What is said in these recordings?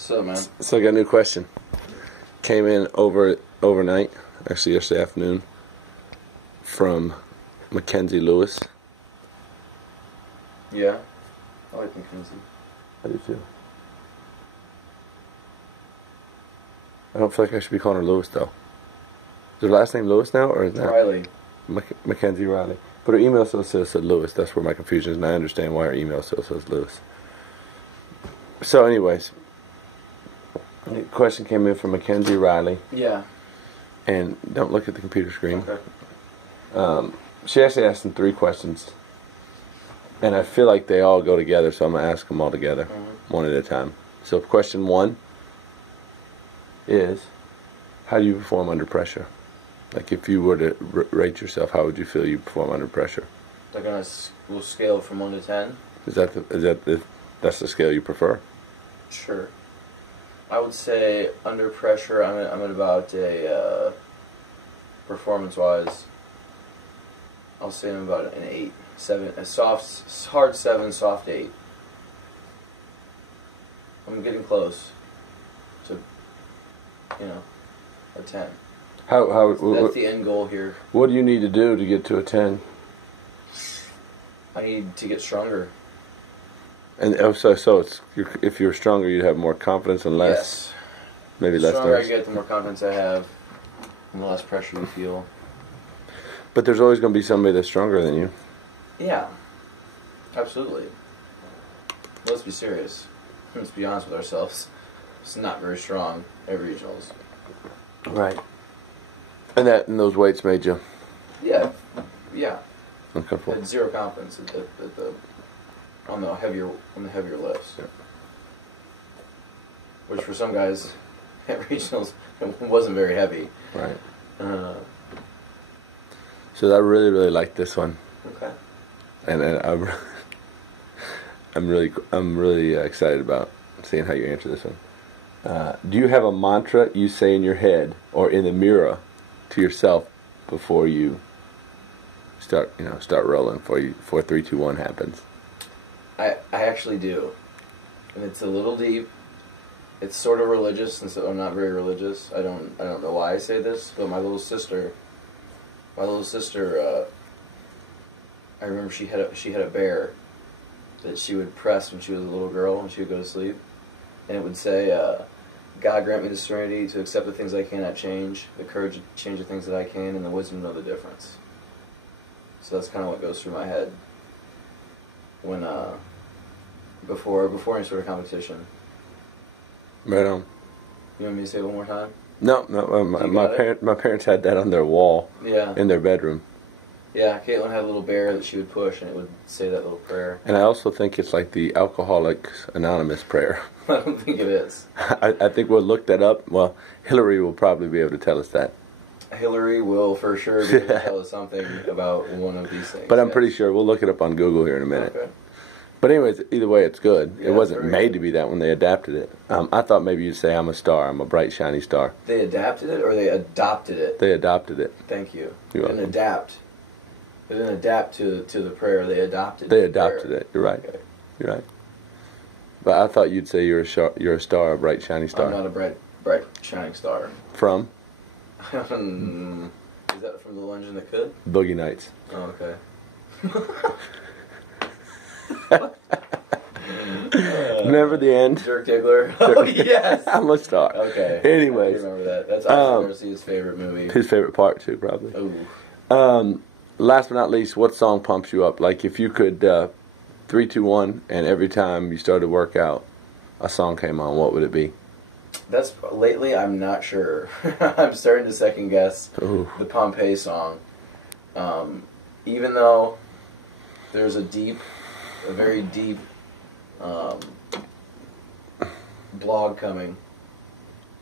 What's up, man? So I got a new question. Came in overnight, actually yesterday afternoon, from Mackenzie Lewis. Yeah, I like Mackenzie. I do too. I don't feel like I should be calling her Lewis though. Is her last name Lewis now, or is that Riley. Mackenzie Riley? But her email still said Lewis. That's where my confusion is, and I understand why her email still says Lewis. So, anyways, the question came in from Mackenzie Riley, Yeah. and don't look at the computer screen. Okay. She actually asked him 3 questions, and I feel like they all go together, so I'm going to ask them all together, one at a time. So question 1 is, how do you perform under pressure? Like, if you were to rate yourself, how would you feel you perform under pressure? Like on we'll scale from 1 to 10? That's the scale you prefer? Sure. I would say under pressure, I'm at about a, performance-wise, I'll say I'm about an 8, 7, a hard 7, soft 8. I'm getting close to, a 10. That's the end goal here. What do you need to do to get to a 10? I need to get stronger. And if you're stronger, you'd have more confidence and less, maybe less. The stronger I get, the more confidence I have, and the less pressure you feel. But there's always going to be somebody that's stronger than you. Yeah, absolutely. Let's be serious. Let's be honest with ourselves. It's not very strong at regionals. Right. And those weights made you. Yeah. Uncomfortable. I had zero confidence on the heavier lifts. Yeah. Which for some guys at regionals it wasn't very heavy. Right. So I really like this one. Okay. And I'm really excited about seeing how you answer this one. Do you have a mantra you say in your head or in the mirror to yourself before you start rolling before 3, 2, 1 happens? I actually do, and it's a little deep. It's sort of religious, and so I'm not very religious. I don't know why I say this, but my little sister, I remember she had a bear that she would press when she was a little girl when she would go to sleep, and it would say, "God grant me the serenity to accept the things I cannot change, the courage to change the things that I can, and the wisdom to know the difference." So that's kind of what goes through my head when before any sort of competition. Right on. You want me to say it one more time? No. My parents had that on their wall. Yeah. In their bedroom. Yeah, Caitlin had a little bear that she would push, and it would say that little prayer. And I also think it's like the Alcoholics Anonymous prayer. I don't think it is. I think we'll look that up. Well, Hillary will probably be able to tell us that. Hillary will for sure be able to tell us something about one of these things. But I'm pretty sure we'll look it up on Google here in a minute. Okay. But anyways, either way, it's good. Yeah, it wasn't very made good. to be that when they adapted it. I thought maybe you'd say I'm a star. I'm a bright, shiny star. They adapted it, or they adopted it? They adopted it. Thank you. You're They didn't welcome. adapt. They didn't adapt to the prayer. They adopted. They the adopted prayer. it. You're right. Okay. You're right. But I thought you'd say you're a star, a bright, shiny star. I'm not a bright shining star. From? Is that from The Legend That Could? Boogie Nights. Oh, okay. Remember the end? Dirk Diggler. Oh, yes. I'm a star. Okay. Anyways. I remember that. That's Oscar Garcia's favorite movie. His favorite part, too, probably. Ooh. Last but not least, what song pumps you up? Like, if you could 3, 2, 1, and every time you started to work out, a song came on, what would it be? Lately, I'm not sure. I'm starting to second guess Ooh. the Pompeii song. Even though there's a very deep blog coming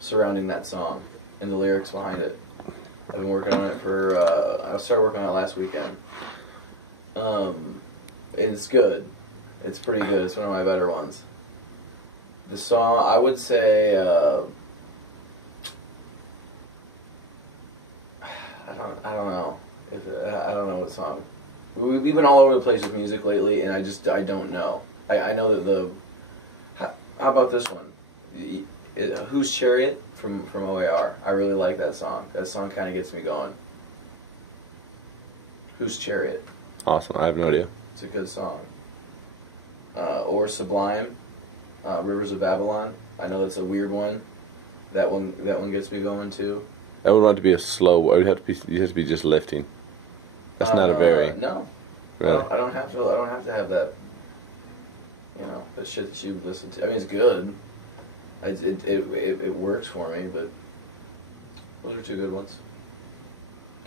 surrounding that song and the lyrics behind it. I've been working on it I started working on it last weekend. It's good. It's pretty good. It's one of my better ones. The song, I would say, I don't know. I don't know what song. We've been all over the place with music lately, and I don't know. I know that how about this one? Who's Chariot from OAR. I really like that song. That song kind of gets me going. Who's Chariot? Awesome. I have no idea. It's a good song. Or Sublime, Rivers of Babylon. I know that's a weird one. That one gets me going too. I would want it to be a slow. It would have to be. You have to be just lifting. That's not a very. No. Really? I don't have to. I don't have to have that. You know, the shit that you listen to. I mean, it's good. It works for me, but those are two good ones.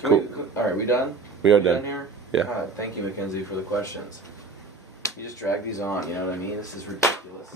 Cool. All right, we done? We are done here? Yeah. God, thank you, Mackenzie, for the questions. You just drag these on, you know what I mean? This is ridiculous.